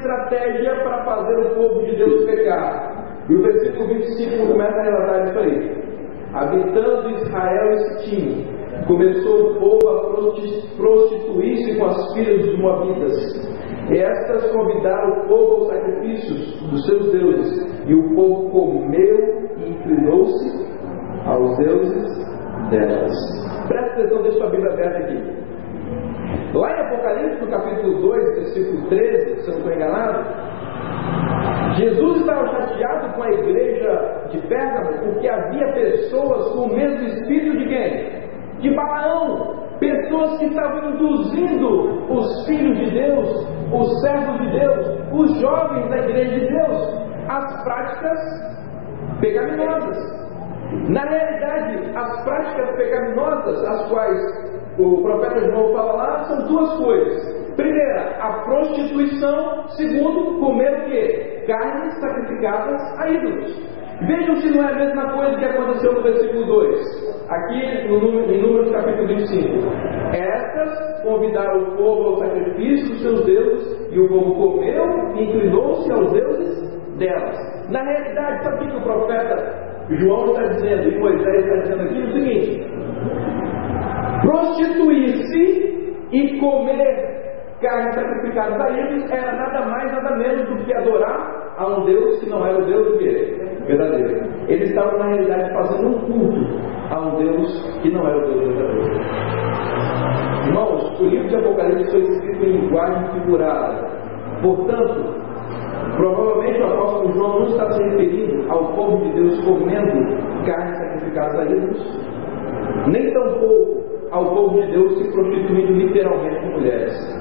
estratégia para fazer o povo de Deus pecar. E o versículo 25 começa a relatar isso aí. Habitando Israel e Sitim, começou o povo a prostituir-se com as filhas dos moabitas. Estas convidaram o povo aos sacrifícios dos seus deuses, e o povo comeu e inclinou-se aos deuses delas. Presta atenção, deixa a Bíblia aberta aqui. Lá em Apocalipse, no capítulo 2, versículo 13, se eu não estou enganado, Jesus estava chateado com a igreja de Pérgamo porque havia pessoas com o mesmo espírito de quem? De Balaão. Pessoas que estavam induzindo os filhos de Deus, os servos de Deus, os jovens da igreja de Deus, às práticas pecaminosas. Na realidade, as práticas pecaminosas, as quais o profeta João fala lá, são duas coisas. Primeira, a prostituição. Segundo, comer o quê? Carnes sacrificadas a ídolos. Vejam se não é a mesma coisa que aconteceu no versículo 2, aqui em Números capítulo 25. Estas convidaram o povo ao sacrifício dos seus deuses, e o povo comeu e inclinou-se aos deuses delas. Na realidade, sabe o que o profeta João está dizendo, e Moisés está dizendo aqui? O seguinte: prostituir-se e comer carne sacrificada a ídolos era nada mais, nada menos do que adorar a um Deus que não era o Deus do quê? Verdadeiro. Eles estavam, na realidade, fazendo um culto a um Deus que não era o Deus verdadeiro. Irmãos, o livro de Apocalipse foi escrito em linguagem figurada. Portanto, provavelmente o apóstolo João não está se referindo ao povo de Deus comendo carne sacrificada a ídolos, nem tampouco ao povo de Deus se prostituindo literalmente com mulheres.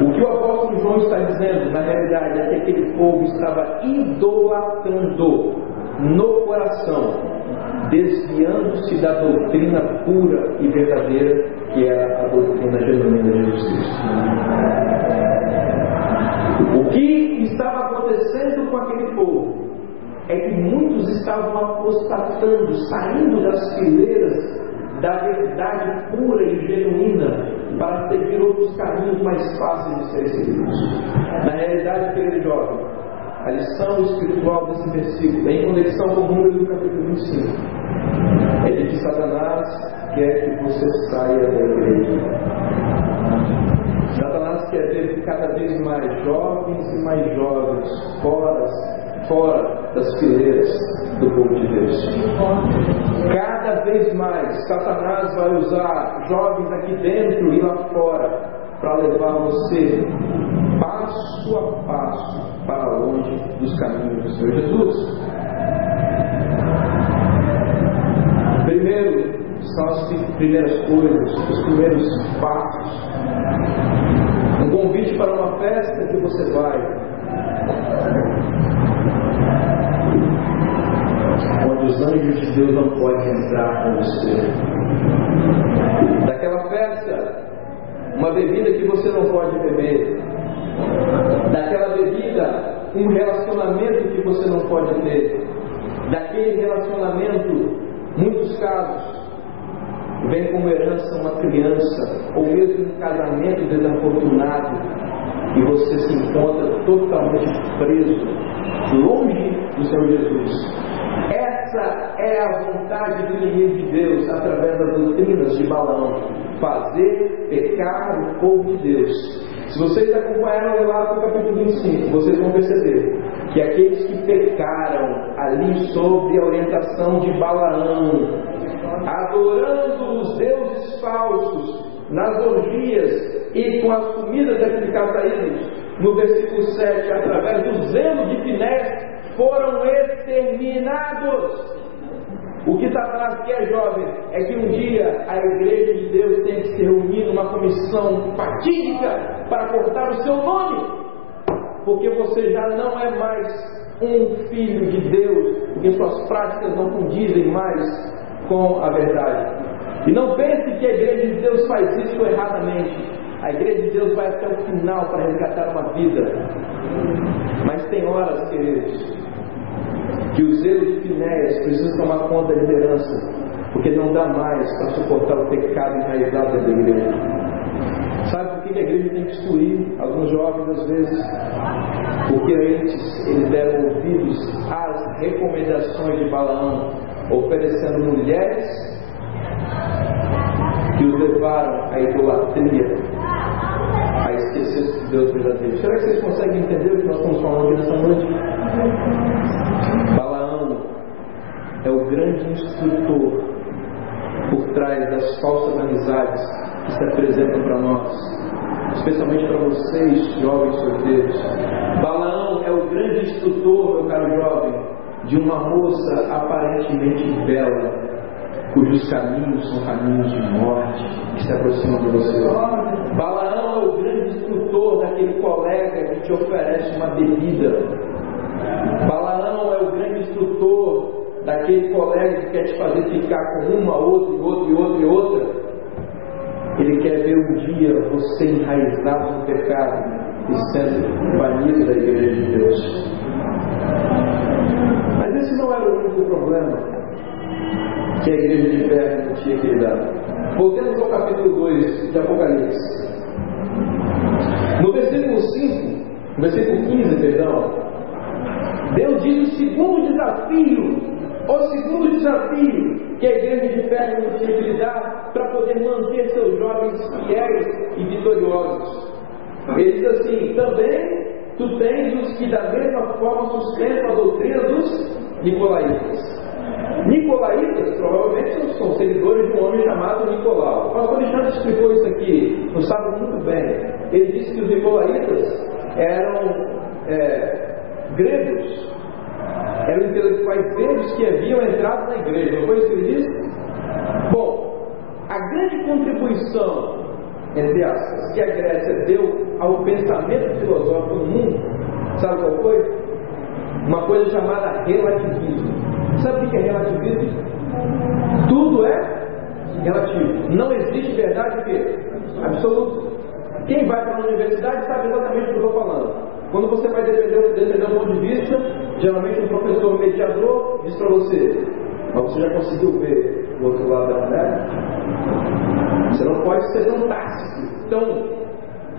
O que o apóstolo João está dizendo, na realidade, é que aquele povo estava idolatrando no coração, desviando-se da doutrina pura e verdadeira, que era a doutrina genuína de Jesus Cristo. O que estava acontecendo com aquele povo é que muitos estavam apostatando, saindo das fileiras da verdade pura e genuína, para seguir outros caminhos mais fáceis de serem seguidos. Na realidade, querido jovem, a lição espiritual desse versículo, em conexão com o número do capítulo 25, é de que Satanás quer que você saia da igreja. Satanás quer ver cada vez mais jovens e mais jovens fora das fileiras do povo de Deus. Cada vez mais Satanás vai usar jovens aqui dentro e lá fora para levar você passo a passo para longe dos caminhos do Senhor Jesus. Primeiro são as primeiras coisas, os primeiros passos. Um convite para uma festa que você vai, onde os anjos de Deus não podem entrar com você. Daquela festa, uma bebida que você não pode beber. Daquela bebida, um relacionamento que você não pode ter. Daquele relacionamento, muitos casos, vem como herança uma criança, ou mesmo um casamento desafortunado, e você se encontra totalmente preso, longe do Senhor Jesus. Essa é a vontade do inimigo de Deus, através das doutrinas de Balaão: fazer pecar o povo de Deus. Se vocês acompanharam o relato do capítulo 25, vocês vão perceber que aqueles que pecaram ali sob a orientação de Balaão, adorando os deuses falsos nas orgias e com as comidas sacrificadas a ídolos, no versículo 7, através do zelo de Finéias, foram exterminados. O que Satanás quer, jovem, é que um dia a igreja de Deus tenha que se reunir numa comissão fatídica para cortar o seu nome, porque você já não é mais um filho de Deus, porque suas práticas não condizem mais com a verdade. E não pense que a igreja de Deus faz isso erradamente. A igreja de Deus vai até o final para resgatar uma vida. Mas tem horas, queridos, que o zelo de Finéias precisa tomar conta da liderança, porque não dá mais para suportar o pecado enraizado da igreja. Sabe por que a igreja tem que excluir alguns jovens às vezes? Porque antes eles deram ouvidos às recomendações de Balaão, oferecendo mulheres que os levaram à idolatria, a esquecer do Deus verdadeiro. Será que vocês conseguem entender o que nós estamos falando aqui nessa noite? Balaão é o grande instrutor por trás das falsas amizades que se apresentam para nós, especialmente para vocês, jovens solteiros. Balaão é o grande instrutor, meu caro jovem, de uma moça aparentemente bela, cujos caminhos são caminhos de morte, que se aproximam de você. Balaão é o grande instrutor daquele colega que te oferece uma bebida. Balaão é o grande instrutor daquele colega que quer te fazer ficar com uma, outra, e outra, e outra, e outra. Ele quer ver um dia você enraizado no pecado e sendo banido da igreja de Deus. Mas esse não era o único problema que a igreja de Pérgamo tinha que lidar. Voltemos ao capítulo 2 de Apocalipse. No versículo 5, no versículo 15, perdão, Deus diz o segundo desafio que a igreja de Pérgamo tinha que lidar para poder manter seus jovens fiéis e vitoriosos. Ele diz assim: também tu tens os que da mesma forma sustentam a doutrina dos Nicolaitas. Nicolaitas provavelmente são seguidores de um homem chamado Nicolau. O pastor Alexandre explicou isso aqui no sábado muito bem. Ele disse que os Nicolaitas eram gregos, eram intelectuais gregos que haviam entrado na igreja. Não foi isso que ele disse? Bom, a grande contribuição, entre aspas, que a Grécia deu ao pensamento filosófico do mundo, sabe qual foi? Uma coisa chamada relativismo. Sabe o que é relativismo? Tudo é relativo. Não existe verdade absoluta. Quem vai para a universidade sabe exatamente o que eu estou falando. Quando você vai defender um ponto de vista, geralmente um professor mediador diz para você: mas você já conseguiu ver o outro lado da verdade? Você não pode ser tão tácito, tão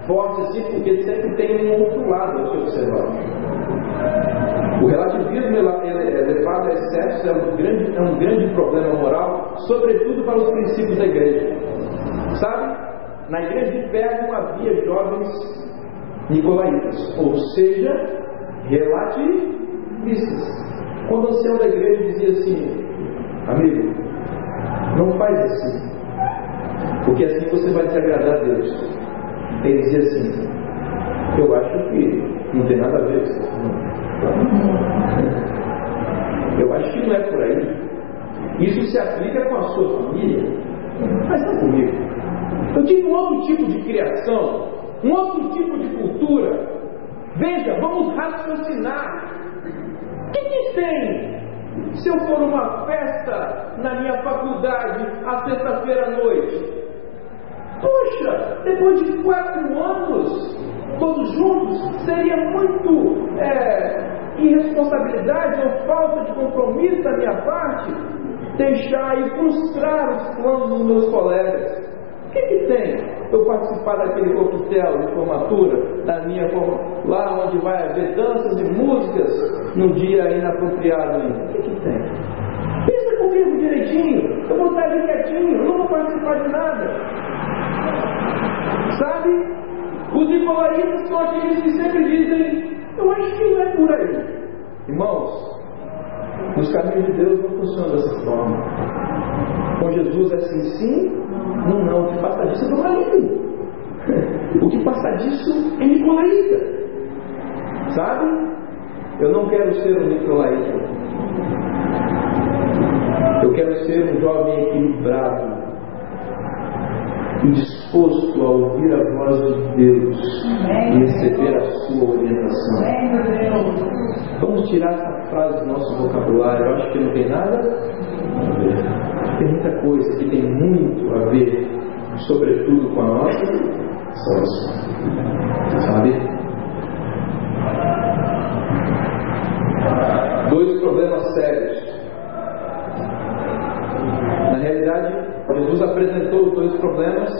forte assim, porque sempre tem um outro lado a se observar. O relativismo levado a excesso é um grande problema moral, sobretudo para os princípios da igreja. Sabe? Na igreja de Pérgamo havia jovens Nicolaitas, ou seja, relativistas. Quando o ancião da igreja dizia assim: amigo, não faz assim, porque assim você vai desagradar a Deus. Ele dizia assim: eu acho que não tem nada a ver com isso. Eu acho que não é por aí. Isso se aplica com a sua família, mas não comigo. Eu tive um outro tipo de criação, um outro tipo de cultura. Veja, vamos raciocinar. O que tem se eu for numa festa na minha faculdade à sexta-feira à noite? Poxa, depois de 4 anos todos juntos, seria muito irresponsabilidade ou falta de compromisso da minha parte deixar e frustrar os planos dos meus colegas. O que tem eu participar daquele coquetel de formatura, da minha lá onde vai haver danças e músicas num dia inapropriado ainda? O que tem? Pensa comigo direitinho. Eu vou estar ali quietinho, eu não vou participar de nada. Sabe? Os nicolaitas são aqueles que sempre dizem: eu acho que não é por aí. Irmãos, nos caminhos de Deus não funciona dessa forma. Com Jesus é sim, não. O que passa disso é do maligno. O que passa disso é nicolaíta. Sabe? Eu não quero ser um nicolaíta. Eu quero ser um jovem equilibrado e disposto a ouvir a voz de Deus e receber a sua orientação. Vamos tirar essa frase do nosso vocabulário. Eu acho que não tem nada a ver. Tem muita coisa que tem muito a ver, sobretudo com a nossa salvação. Sabe? 2 problemas sérios. Na realidade, Jesus apresentou os 2 problemas,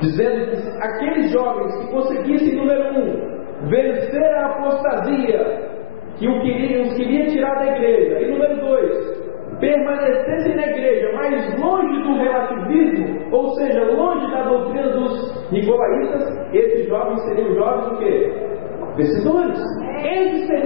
dizendo que aqueles jovens que conseguissem, número 1, vencer a apostasia que os queria tirar da igreja. E número 2, permanecessem na igreja, mas longe do relativismo, ou seja, longe da doutrina dos nicolaítas. Esses jovens seriam jovens o quê? Vencedores. Esses seriam